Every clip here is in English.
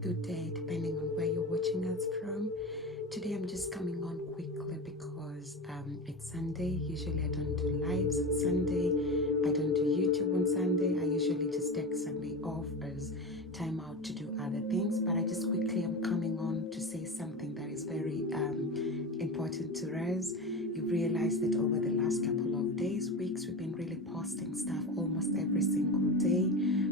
good day, depending on where you're watching us from. Today I'm just coming on quickly because it's Sunday. Usually I don't do lives on Sunday. I don't do YouTube on Sunday. I usually just take Sunday off as time out to do other things. But I just quickly am coming on to say something that is very important to us. You realize that over the last couple of days, weeks, we've been really posting stuff almost every single day.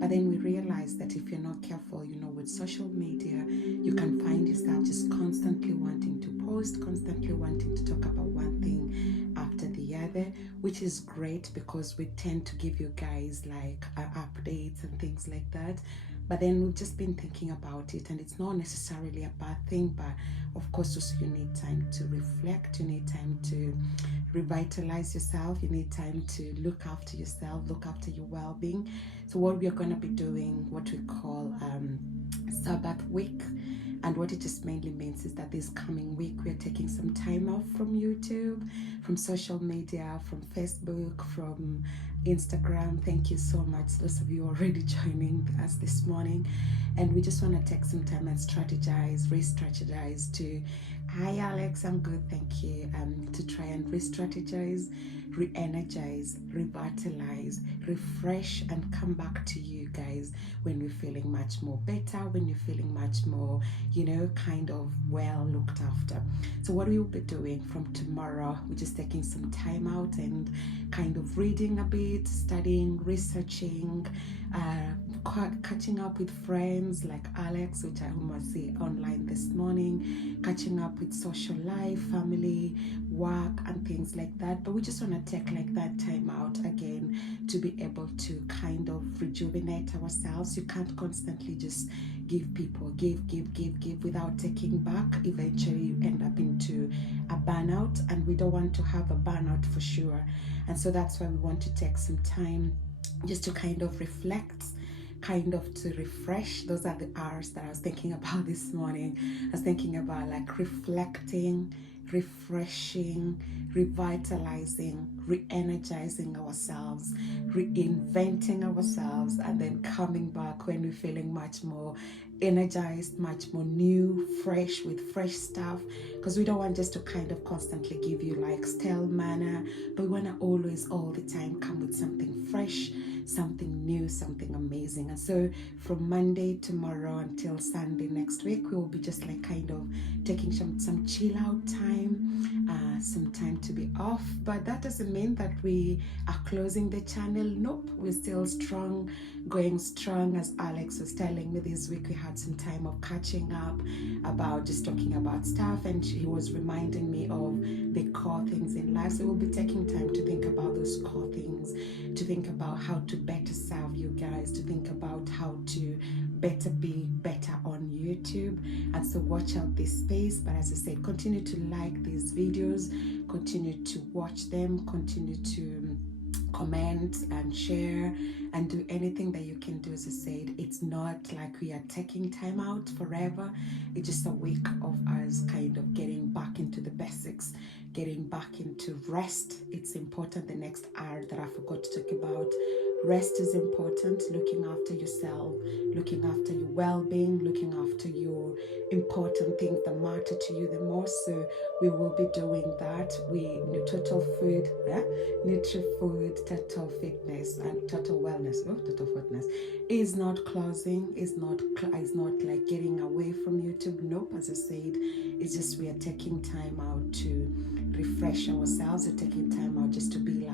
But then we realize that if you're not careful, with social media, you can find yourself just constantly wanting to post, constantly wanting to talk about one thing after the other, which is great because we tend to give you guys like updates and things like that. But then we've just been thinking about it, and it's not necessarily a bad thing, but of course, also you need time to reflect, you need time to revitalize yourself, you need time to look after yourself, look after your well being. So, what we are going to be doing, what we call Sabbath week. And what it just mainly means is that this coming week we're taking some time off from YouTube, from social media, from Facebook, from Instagram. Thank you so much, those of you already joining us this morning. And we just want to take some time and strategize, re-strategize to, hi Alex, I'm good, thank you. To try and re-strategize, re-energize, revitalize, refresh, and come back to you guys when we're feeling much more better, when you're feeling much more, kind of well looked after. So what we will be doing from tomorrow, we're just taking some time out and kind of reading a bit, studying, researching, catching up with friends like Alex, which I almost see online this morning, catching up with social life, family, work, and things like that. But we just want to take like that time out again to be able to kind of rejuvenate ourselves. You can't constantly just give people, give without taking back. Eventually you end up into a burnout, and we don't want to have a burnout for sure. And so that's why we want to take some time just to kind of reflect, kind of to refresh. Those are the R's that I was thinking about this morning. I was thinking about like reflecting, refreshing, revitalizing, re-energizing ourselves, reinventing ourselves, and then coming back when we're feeling much more energized, much more new, fresh, with fresh stuff. Because we don't want just to kind of constantly give you like stale manna, but we want to always, all the time, come with something fresh, something new, something amazing. And so from Monday tomorrow until Sunday next week, we will be just like kind of taking some chill out time, some time to be off. But that doesn't mean that we are closing the channel. Nope, we're still strong, going strong. As Alex was telling me this week, we had some time of catching up about just talking about stuff, and he was reminding me of the core things in life. So we'll be taking time to think about those core things, to think about how to better serve you guys, to think about how to be better on YouTube. And so watch out this space. But as I said, continue to like these videos, continue to watch them, continue to comment and share and do anything that you can do. As I said, it's not like we are taking time out forever. It's just a week of us kind of getting back into the basics, getting back into rest. It's important. The next R that I forgot to talk about, rest is important. Looking after yourself, looking after your well-being, looking after your important things that matter to you the most. So we will be doing that. We total food, Nutri-Food, total fitness, and total wellness. Total fitness is not closing, is not like getting away from YouTube. Nope. As I said, it's just we are taking time out to refresh ourselves. We're taking time out just to be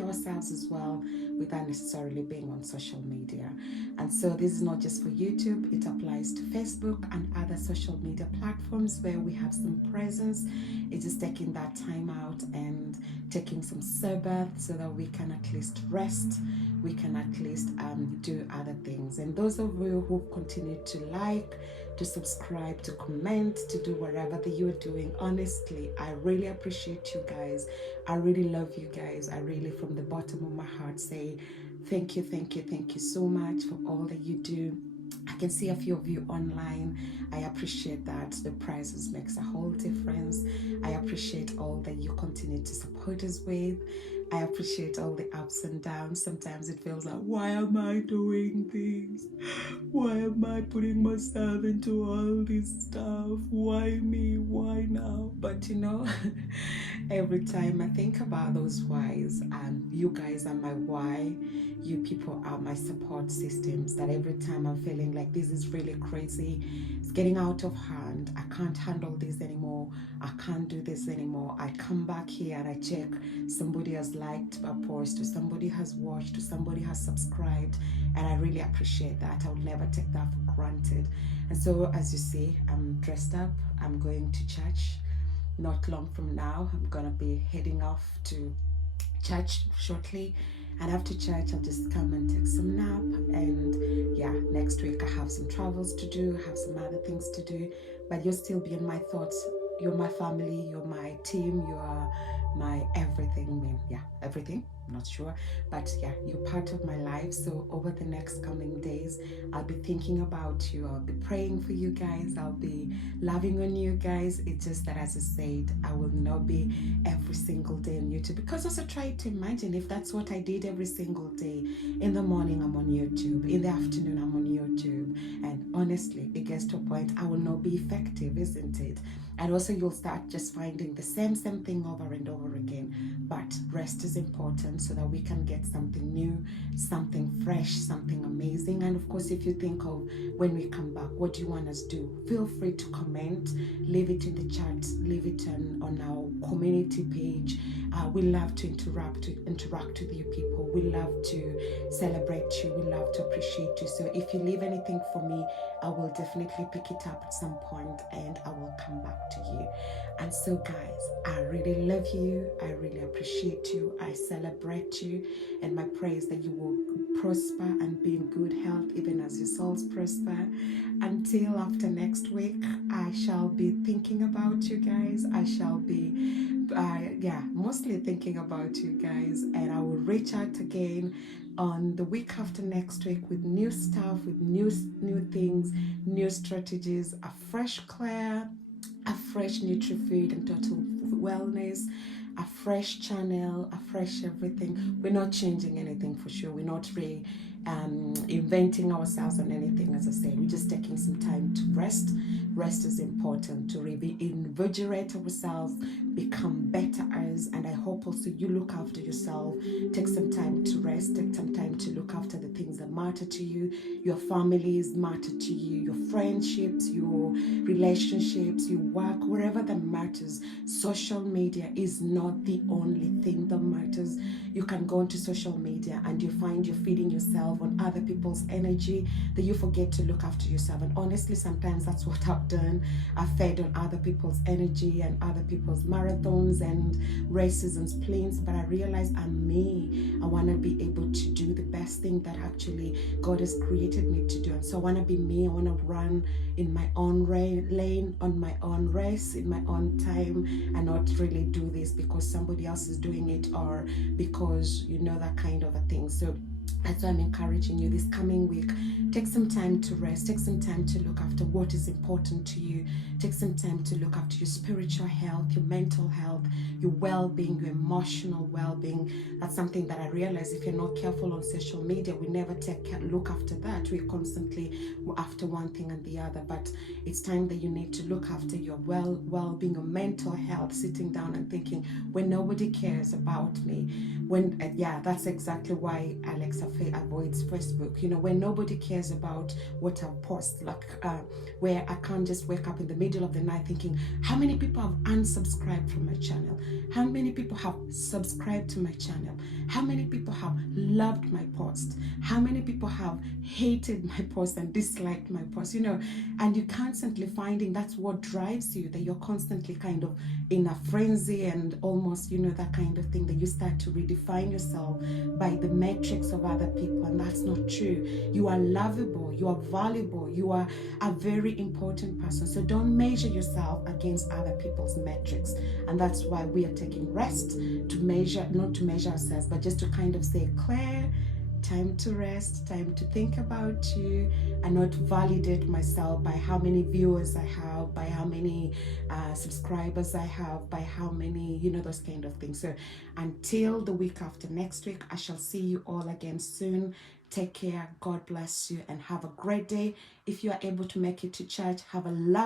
ourselves as well, without necessarily being on social media. And so this is not just for YouTube, it applies to Facebook and other social media platforms where we have some presence. It's just taking that time out and taking some Sabbath so that we can at least rest, we can at least do other things. And those of you who continue to like, to subscribe, to comment, to do whatever that you're doing, honestly, I really appreciate you guys. I really love you guys. I really, from the bottom of my heart, say thank you so much for all that you do. I can see a few of you online. I appreciate that. The prizes makes a whole difference. I appreciate all that you continue to support us with. I appreciate all the ups and downs. Sometimes it feels like, why am I doing this? Why am I putting myself into all this stuff? Why me? Why now? But every time I think about those whys, you guys are my why. You people are my support systems. That every time I'm feeling like this is really crazy, it's getting out of hand, I can't handle this anymore, I can't do this anymore, I come back here and I check somebody has liked a post, or somebody has watched, or somebody has subscribed, and I really appreciate that. I would never take that for granted. And so, as you see, I'm dressed up, I'm going to church. Not long from now, I'm gonna be heading off to church shortly, and after church I'll just come and take some nap. And yeah, next week I have some travels to do, have some other things to do, but you'll still be in my thoughts. You're my family, you're my team, you are my everything. I mean, yeah, everything, I'm not sure, but yeah, you're part of my life. So over the next coming days, I'll be thinking about you, I'll be praying for you guys, I'll be loving on you guys. It's just that, as I said, I will not be every single day on YouTube, because also try to imagine if that's what I did every single day. In the morning I'm on YouTube, in the afternoon I'm on YouTube, and honestly it gets to a point I will not be effective, isn't it? And also you'll start just finding the same thing over and over again. But rest is important so that we can get something new, something fresh, something amazing. And of course, if you think of when we come back, what do you want us to do, feel free to comment, leave it in the chat, leave it on our community page. We love to interact with you people. We love to celebrate you. We love to appreciate you. So if you leave anything for me, I will definitely pick it up at some point and I will come back to you. And so, guys, I really love you. I really appreciate you. I celebrate you. And my prayer is that you will prosper and be in good health, even as your souls prosper. Until after next week, I shall be thinking about you guys. I shall be mostly thinking about you guys, and I will reach out again on the week after next week with new stuff, with new things, new strategies, a fresh Claire, a fresh NutriFood and Total Wellness, a fresh channel, a fresh everything. We're not changing anything for sure. We're not really inventing ourselves on anything. As I said, we're just taking some time to rest. Rest is important to reinvigorate ourselves, become better as, and I hope also you look after yourself. Take some time to rest, take some time to look after the things that matter to you. Your families matter to you, your friendships, your relationships, your work, wherever that matters. Social media is not the only thing that matters. You can go into social media and you find you're feeding yourself on other people's energy, that you forget to look after yourself. And honestly, sometimes that's what I've done. I fed on other people's energy and other people's marathons and races and sprints, but I realized I'm me. I want to be able to do the best thing that actually God has created me to do. And so I want to be me. I want to run in my own lane, on my own race, in my own time, and not really do this because somebody else is doing it, or because that kind of a thing. So that's why I'm encouraging you this coming week. Take some time to rest. Take some time to look after what is important to you. Take some time to look after your spiritual health, your mental health, your well-being, your emotional well-being. That's something that I realize if you're not careful on social media, we never look after that. We're constantly after one thing and the other. But it's time that you need to look after your well-being, your mental health, sitting down and thinking, when nobody cares about me, that's exactly why Alexa avoids Facebook. When nobody cares about what I post, like where I can't just wake up in the middle of the night thinking, how many people have unsubscribed from my channel? How many people have subscribed to my channel? How many people have loved my post? How many people have hated my post and disliked my post? And you're constantly finding that's what drives you, that you're constantly kind of in a frenzy and almost, that kind of thing, that you start to redefine yourself by the metrics of other people, and that's not true. You are lovable, you are valuable, you are a very important person. So don't measure yourself against other people's metrics. And that's why we are taking rest to measure, not to measure ourselves, but just to kind of say, Claire, time to rest, time to think about you, and not validate myself by how many viewers I have, by how many subscribers I have, by how many, those kind of things. So until the week after next week, I shall see you all again soon. Take care. God bless you and have a great day. If you are able to make it to church, have a lovely